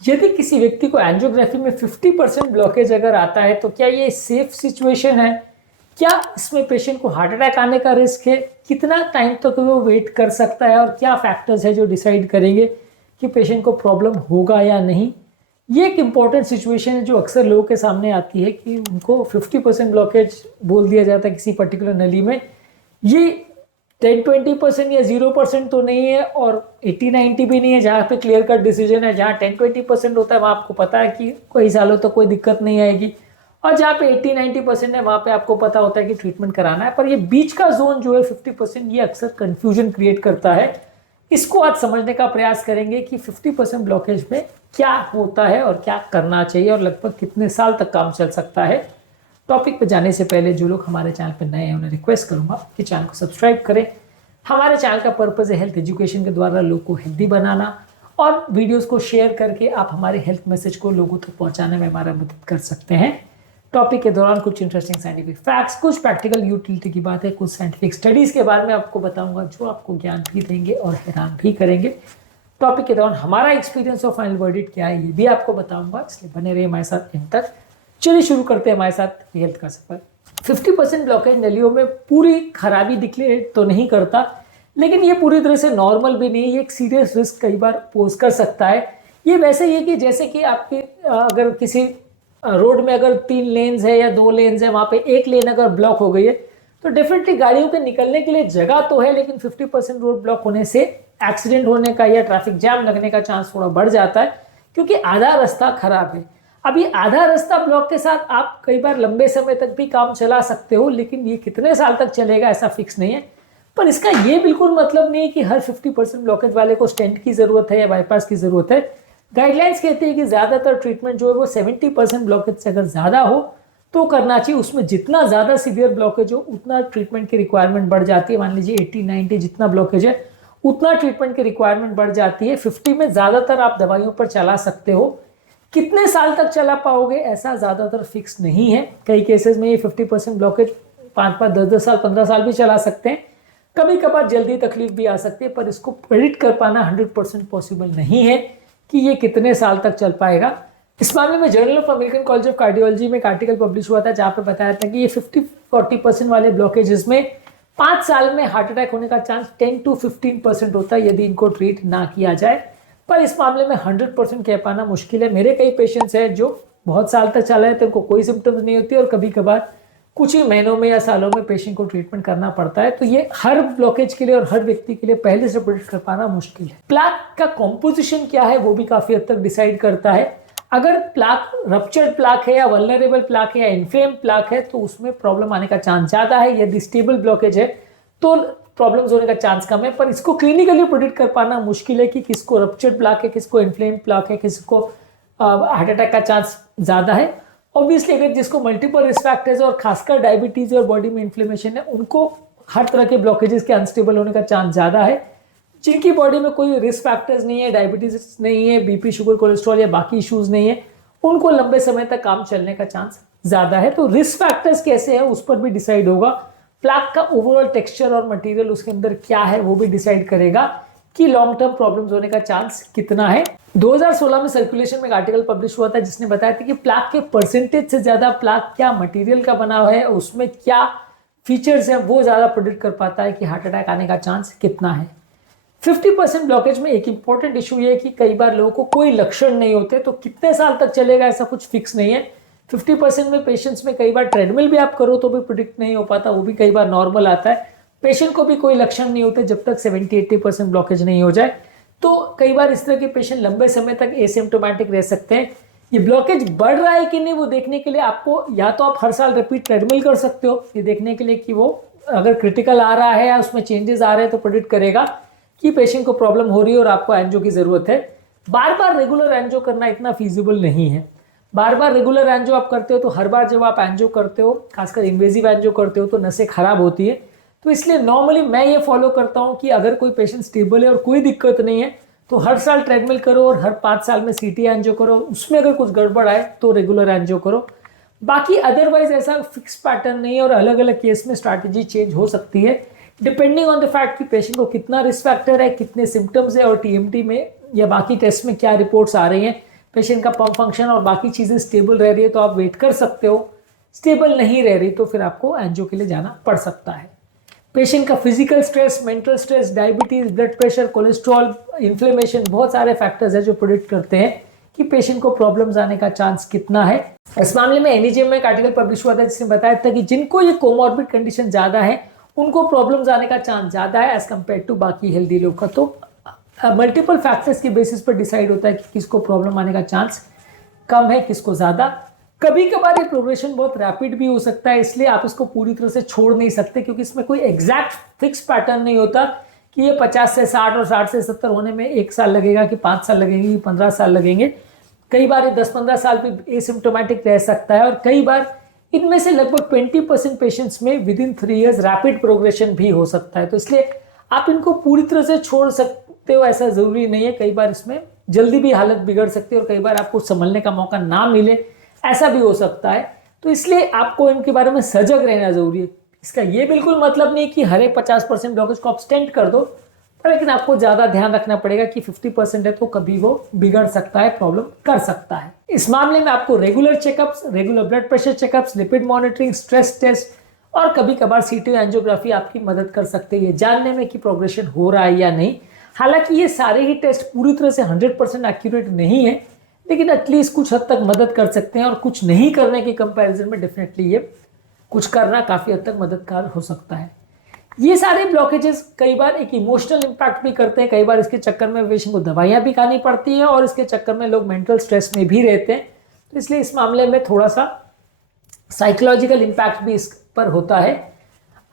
यदि किसी व्यक्ति को एंजियोग्राफी में 50% ब्लॉकेज अगर आता है तो क्या ये सेफ सिचुएशन है? क्या इसमें पेशेंट को हार्ट अटैक आने का रिस्क है? कितना टाइम तक वो वेट कर सकता है और क्या फैक्टर्स है जो डिसाइड करेंगे कि पेशेंट को प्रॉब्लम होगा या नहीं? ये एक इम्पॉर्टेंट सिचुएशन है जो अक्सर लोगों के सामने आती है कि उनको 50% ब्लॉकेज बोल दिया जाता है किसी पर्टिकुलर नली में। ये 10-20% या 0% तो नहीं है और 80-90 भी नहीं है जहाँ पे क्लियर कट डिसीजन है। जहाँ 10-20% होता है वहाँ आपको पता है कि कई सालों तक कोई दिक्कत नहीं आएगी, और जहाँ पे 80-90% है वहाँ पे आपको पता होता है कि ट्रीटमेंट कराना है। पर ये बीच का जोन जो है 50%, ये अक्सर कन्फ्यूजन क्रिएट करता है। इसको आज समझने का प्रयास करेंगे कि 50% ब्लॉकेज में क्या होता है और क्या करना चाहिए और लगभग कितने साल तक काम चल सकता है। टॉपिक पे जाने से पहले जो लोग हमारे चैनल पे नए हैं उन्हें रिक्वेस्ट करूंगा कि चैनल को सब्सक्राइब करें। हमारे चैनल का पर्पज़ है हेल्थ एजुकेशन के द्वारा लोग को हेल्दी बनाना, और वीडियोस को शेयर करके आप हमारे हेल्थ मैसेज को लोगों तक पहुंचाने में हमारा मदद कर सकते हैं। टॉपिक के दौरान कुछ इंटरेस्टिंग साइंटिफिक फैक्ट्स, कुछ प्रैक्टिकल यूटिलिटी की बातें, कुछ साइंटिफिक स्टडीज़ के बारे में आपको बताऊंगा जो आपको ज्ञान भी देंगे और हैरान भी करेंगे। टॉपिक के दौरान हमारा एक्सपीरियंस और फाइनल वर्डिक्ट क्या है ये भी आपको बताऊंगा, इसलिए बने रहिए हमारे साथ एंड तक। चलिए शुरू करते हैं हमारे साथ हेल्थ का सफर। 50% ब्लॉकेज नलियों में पूरी खराबी डिक्लेयर तो नहीं करता, लेकिन ये पूरी तरह से नॉर्मल भी नहीं है। ये एक सीरियस रिस्क कई बार पोज कर सकता है। ये वैसे ही है कि जैसे कि आपके अगर किसी रोड में अगर 3 लेन्स है या 2 लेन्स है, वहाँ पे एक लेन अगर ब्लॉक हो गई है तो डेफिनेटली गाड़ियों के निकलने के लिए जगह तो है, लेकिन 50% रोड ब्लॉक होने से एक्सीडेंट होने का या ट्रैफिक जैम लगने का चांस थोड़ा बढ़ जाता है, क्योंकि आधा रास्ता खराब है। अब ये आधा रास्ता ब्लॉक के साथ आप कई बार लंबे समय तक भी काम चला सकते हो, लेकिन ये कितने साल तक चलेगा ऐसा फिक्स नहीं है। पर इसका ये बिल्कुल मतलब नहीं है कि हर 50% ब्लॉकेज वाले को स्टेंट की जरूरत है या बाईपास की जरूरत है। गाइडलाइंस कहते हैं कि ज्यादातर ट्रीटमेंट जो है वो 70% ब्लॉकेज से अगर ज्यादा हो तो करना चाहिए। उसमें जितना ज्यादा सीवियर ब्लॉकेज हो उतना ट्रीटमेंट की रिक्वायरमेंट बढ़ जाती है। मान लीजिए 80-90 जितना ब्लॉकेज है उतना ट्रीटमेंट की रिक्वायरमेंट बढ़ जाती है। 50 में ज्यादातर आप दवाइयों पर चला सकते हो। कितने साल तक चला पाओगे ऐसा ज्यादातर फिक्स नहीं है। कई केसेस में ये 50% ब्लॉकेज 5-5, 10-10 साल, 15 साल भी चला सकते हैं। कभी कभार जल्दी तकलीफ भी आ सकती है, पर इसको प्रेडिक्ट कर पाना 100% पॉसिबल नहीं है कि ये कितने साल तक चल पाएगा। इस मामले में journal of American college of cardiology में एक आर्टिकल पब्लिश हुआ था जहां पे बताया था कि ये 50-40% वाले ब्लॉकेजेस में 5 साल में हार्ट अटैक होने का चांस 10-15% होता है यदि इनको ट्रीट ना किया जाए। पर इस मामले में 100% कह पाना मुश्किल है। मेरे कई पेशेंट्स हैं जो बहुत साल तक चला है तो उनको कोई सिम्टम्स नहीं होती, और कभी कभार कुछ ही महीनों में या सालों में पेशेंट को ट्रीटमेंट करना पड़ता है। तो ये हर ब्लॉकेज के लिए और हर व्यक्ति के लिए पहले से प्रेडिक्ट कर पाना मुश्किल है। प्लाक का कॉम्पोजिशन क्या है वो भी काफी हद तक डिसाइड करता है। अगर प्लाक रप्चर्ड प्लाक है या वल्नरेबल प्लाक है या इन्फ्लेम प्लाक है तो उसमें प्रॉब्लम आने का चांस ज्यादा है। यदि स्टेबल ब्लॉकेज है तो प्रॉब्लम्स होने का चांस कम है। पर इसको क्लिनिकली प्रेडिक्ट कर पाना मुश्किल है कि किसको रप्चर्ड प्लाक है, किसको इन्फ्लेम प्लाक है, किसको हार्ट अटैक का चांस ज्यादा है। ऑब्वियसली अगर जिसको मल्टीपल रिस्क फैक्टर्स और खासकर डायबिटीज और बॉडी में इन्फ्लेमेशन है उनको हर तरह के ब्लॉकेजेस के अनस्टेबल होने का चांस ज्यादा है। जिनकी बॉडी में कोई रिस्क फैक्टर्स नहीं है, डायबिटीज नहीं है, बीपी, शुगर, कोलेस्ट्रॉल या बाकी इश्यूज नहीं है, उनको लंबे समय तक काम चलने का चांस ज्यादा है। तो रिस्क फैक्टर्स कैसे हैं उस पर भी डिसाइड होगा। प्लाक का ओवरऑल टेक्सचर और मटेरियल उसके अंदर क्या है वो भी डिसाइड करेगा कि लॉन्ग टर्म प्रॉब्लम्स होने का चांस कितना है। 2016 में सर्कुलेशन में एक आर्टिकल पब्लिश हुआ था जिसने बताया था कि प्लाक के परसेंटेज से ज्यादा प्लाक क्या मटेरियल का बना हुआ है, उसमें क्या फीचर्स हैं, वो ज्यादा प्रेडिक्ट कर पाता है कि हार्ट अटैक आने का चांस कितना है। 50% ब्लॉकेज में एक इंपॉर्टेंट इशू ये है कि कई बार लोगों को कोई लक्षण नहीं होते, तो कितने साल तक चलेगा ऐसा कुछ फिक्स नहीं है। 50% में पेशेंट्स में कई बार ट्रेडमिल भी आप करो तो भी प्रिडिक्ट नहीं हो पाता, वो भी कई बार नॉर्मल आता है। पेशेंट को भी कोई लक्षण नहीं होते जब तक 70-80% ब्लॉकेज नहीं हो जाए। तो कई बार इस तरह के पेशेंट लंबे समय तक एसिम्प्टोमेटिक रह सकते हैं। ये ब्लॉकेज बढ़ रहा है कि नहीं वो देखने के लिए आपको या तो आप हर साल रिपीट ट्रेडमिल कर सकते हो, ये देखने के लिए कि वो अगर क्रिटिकल आ रहा है या उसमें चेंजेस आ रहे हैं तो प्रेडिक्ट करेगा कि पेशेंट को प्रॉब्लम हो रही है और आपको एंजियो की जरूरत है। बार बार रेगुलर एंजियो करना इतना फीजिबल नहीं है। बार बार रेगुलर एंजियो आप करते हो तो हर बार जब आप एंजियो करते हो, खासकर इन्वेजिव एंजियो करते हो, तो नसें खराब होती है। तो इसलिए नॉर्मली मैं ये फॉलो करता हूँ कि अगर कोई पेशेंट स्टेबल है और कोई दिक्कत नहीं है तो हर साल ट्रेडमिल करो और हर 5 साल में सीटी एंजियो करो। उसमें अगर कुछ गड़बड़ आए तो रेगुलर एंजियो करो। बाकी अदरवाइज ऐसा फिक्स पैटर्न नहीं है और अलग अलग केस में स्ट्रैटेजी चेंज हो सकती है डिपेंडिंग ऑन द फैक्ट कि पेशेंट को कितना रिस्क फैक्टर है, कितने सिम्टम्स है और टीएमटी में या बाकी टेस्ट में क्या रिपोर्ट्स आ रही हैं। पेशेंट का पंप फंक्शन और बाकी चीज़ें स्टेबल रह रही है तो आप वेट कर सकते हो। स्टेबल नहीं रह रही तो फिर आपको एंजियो के लिए जाना पड़ सकता है। पेशेंट का physical stress, mental stress, diabetes, blood pressure, cholesterol, inflammation, बहुत सारे फैक्टर्स हैं जो प्रिडिक्ट करते हैं कि पेशेंट को प्रॉब्लम्स आने का चांस कितना है। इस मामले में एनईजीएम में एक आर्टिकल पब्लिश हुआ था जिसने बताया था कि जिनको ये कोमॉर्बिड कंडीशन ज्यादा है उनको प्रॉब्लम्स आने का चांस ज्यादा है एज कम्पेयर टू बाकी हेल्दी लोग का। तो मल्टीपल फैक्टर्स के बेसिस पर डिसाइड होता है कि किसको प्रॉब्लम आने का चांस कम है, किसको ज्यादा। कभी कभार ये प्रोग्रेशन बहुत रैपिड भी हो सकता है, इसलिए आप इसको पूरी तरह से छोड़ नहीं सकते क्योंकि इसमें कोई एग्जैक्ट फिक्स पैटर्न नहीं होता कि ये 50 से 60 और 60 से 70 होने में 1 साल लगेगा कि 5 साल लगेंगे कि 15 साल लगेंगे। कई बार ये 10-15 साल भी एसिम्प्टोमेटिक रह सकता है और कई बार इनमें से लगभग 20% पेशेंट्स में with in 3 years rapid progression भी हो सकता है। तो इसलिए आप इनको पूरी तरह से छोड़ सकते हो ऐसा ज़रूरी नहीं है। कई बार इसमें जल्दी भी हालत बिगड़ सकती है और कई बार आपको संभलने का मौका ना मिले, ऐसा भी हो सकता है। तो इसलिए आपको इनके बारे में सजग रहना जरूरी है। इसका ये बिल्कुल मतलब नहीं कि हर एक 50% ब्लॉकेज को आप स्टेंट कर दो, पर लेकिन आपको ज़्यादा ध्यान रखना पड़ेगा कि 50% है तो कभी वो बिगड़ सकता है, प्रॉब्लम कर सकता है। इस मामले में आपको regular checkups, regular blood pressure checkups, lipid monitoring, stress test और कभी कभार सीटी एंजियोग्राफी आपकी मदद कर सकते हैं जानने में कि प्रोग्रेशन हो रहा है या नहीं। हालांकि ये सारे ही टेस्ट पूरी तरह से 100% एक्यूरेट नहीं है, लेकिन एटलीस्ट कुछ हद तक मदद कर सकते हैं और कुछ नहीं करने के कंपैरिजन में डेफिनेटली ये कुछ करना काफ़ी हद तक मददगार हो सकता है। ये सारे ब्लॉकेजेस कई बार एक इमोशनल इम्पैक्ट भी करते हैं। कई बार इसके चक्कर में पेशेंट को दवाइयाँ भी खानी पड़ती हैं और इसके चक्कर में लोग मेंटल स्ट्रेस में भी रहते हैं। तो इसलिए इस मामले में थोड़ा सा साइकोलॉजिकल इम्पैक्ट भी इस पर होता है।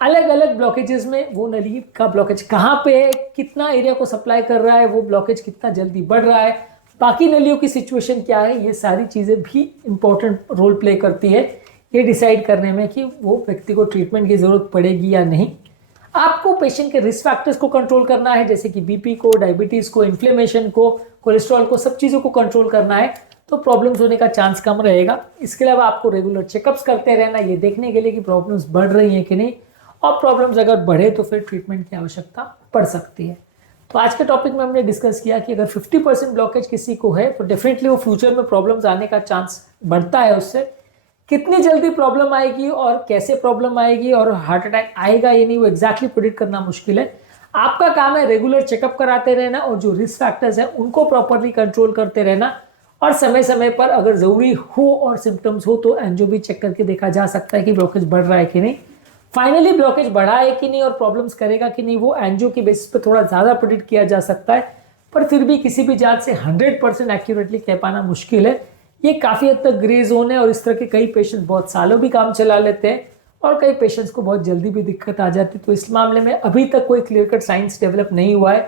अलग अलग ब्लॉकेजेस में वो नली का ब्लॉकेज कहाँ पे है, कितना एरिया को सप्लाई कर रहा है, वो ब्लॉकेज कितना जल्दी बढ़ रहा है, बाकी नलियों की सिचुएशन क्या है, ये सारी चीज़ें भी इंपॉर्टेंट रोल प्ले करती है ये डिसाइड करने में कि वो व्यक्ति को ट्रीटमेंट की ज़रूरत पड़ेगी या नहीं। आपको पेशेंट के रिस्क फैक्टर्स को कंट्रोल करना है, जैसे कि बीपी को, डायबिटीज़ को, इन्फ्लेमेशन को, कोलेस्ट्रॉल को, सब चीज़ों को कंट्रोल करना है तो प्रॉब्लम्स होने का चांस कम रहेगा। इसके अलावा आपको रेगुलर चेकअप्स करते रहना ये देखने के लिए कि प्रॉब्लम्स बढ़ रही हैं कि नहीं, और प्रॉब्लम्स अगर बढ़े तो फिर ट्रीटमेंट की आवश्यकता पड़ सकती है। तो आज के टॉपिक में हमने डिस्कस किया कि अगर 50% ब्लॉकेज किसी को है तो डेफिनेटली वो फ्यूचर में प्रॉब्लम्स आने का चांस बढ़ता है। उससे कितनी जल्दी प्रॉब्लम आएगी और कैसे प्रॉब्लम आएगी और हार्ट अटैक आएगा या नहीं, वो एग्जैक्टली प्रेडिक्ट करना मुश्किल है। आपका काम है रेगुलर चेकअप कराते रहना और जो रिस्क फैक्टर्स हैं उनको प्रॉपरली कंट्रोल करते रहना, और समय समय पर अगर ज़रूरी हो और सिम्टम्स हो तो एंजियो भी चेक करके देखा जा सकता है कि ब्लॉकेज बढ़ रहा है कि नहीं। फाइनली ब्लॉकेज बढ़ा है कि नहीं और प्रॉब्लम्स करेगा कि नहीं, वो एंजियो के बेसिस पर थोड़ा ज़्यादा प्रेडिक्ट किया जा सकता है, पर फिर भी किसी भी जांच से 100% एक्यूरेटली कह पाना मुश्किल है। ये काफ़ी हद तक ग्रे जोन है और इस तरह के कई पेशेंट बहुत सालों भी काम चला लेते हैं और कई पेशेंट्स को बहुत जल्दी भी दिक्कत आ जाती है। तो इस मामले में अभी तक कोई क्लियर कट साइंस डेवलप नहीं हुआ है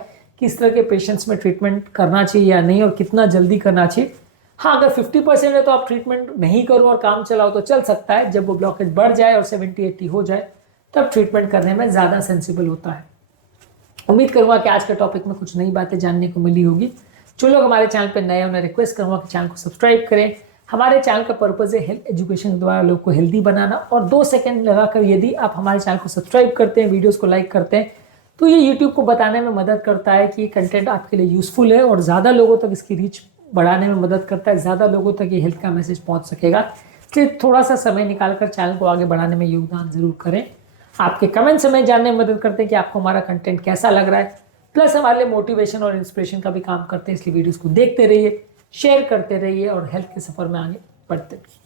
कि इस तरह के पेशेंट्स में ट्रीटमेंट करना चाहिए या नहीं और कितना जल्दी करना चाहिए। हाँ, अगर 50% है तो आप ट्रीटमेंट नहीं करो और काम चलाओ तो चल सकता है। जब वो ब्लॉकेज बढ़ जाए और 70-80 हो जाए तब ट्रीटमेंट करने में ज़्यादा सेंसिबल होता है। उम्मीद करूँगा कि आज के टॉपिक में कुछ नई बातें जानने को मिली होगी। जो लोग हमारे चैनल पर नए हैं उन्हें रिक्वेस्ट करूँगा कि चैनल को सब्सक्राइब करें। हमारे चैनल का पर्पज़ है हेल्थ एजुकेशन के द्वारा लोग को हेल्दी बनाना, और 2 सेकंड लगाकर यदि आप हमारे चैनल को सब्सक्राइब करते हैं, वीडियोस को लाइक करते हैं, तो ये यूट्यूब को बताने में मदद करता है कि ये कंटेंट आपके लिए यूज़फुल है और ज़्यादा लोगों तक इसकी रीच बढ़ाने में मदद करता है, ज़्यादा लोगों तक ये हेल्थ का मैसेज पहुँच सकेगा। इसलिए थोड़ा सा समय निकालकर चैनल को आगे बढ़ाने में योगदान ज़रूर करें। आपके कमेंट्स हमें जानने में मदद करते हैं कि आपको हमारा कंटेंट कैसा लग रहा है, प्लस हमारे लिए मोटिवेशन और इंस्पिरेशन का भी काम करते हैं। इसलिए वीडियोस को देखते रहिए, शेयर करते रहिए और हेल्थ के सफ़र में आगे बढ़ते रहिए।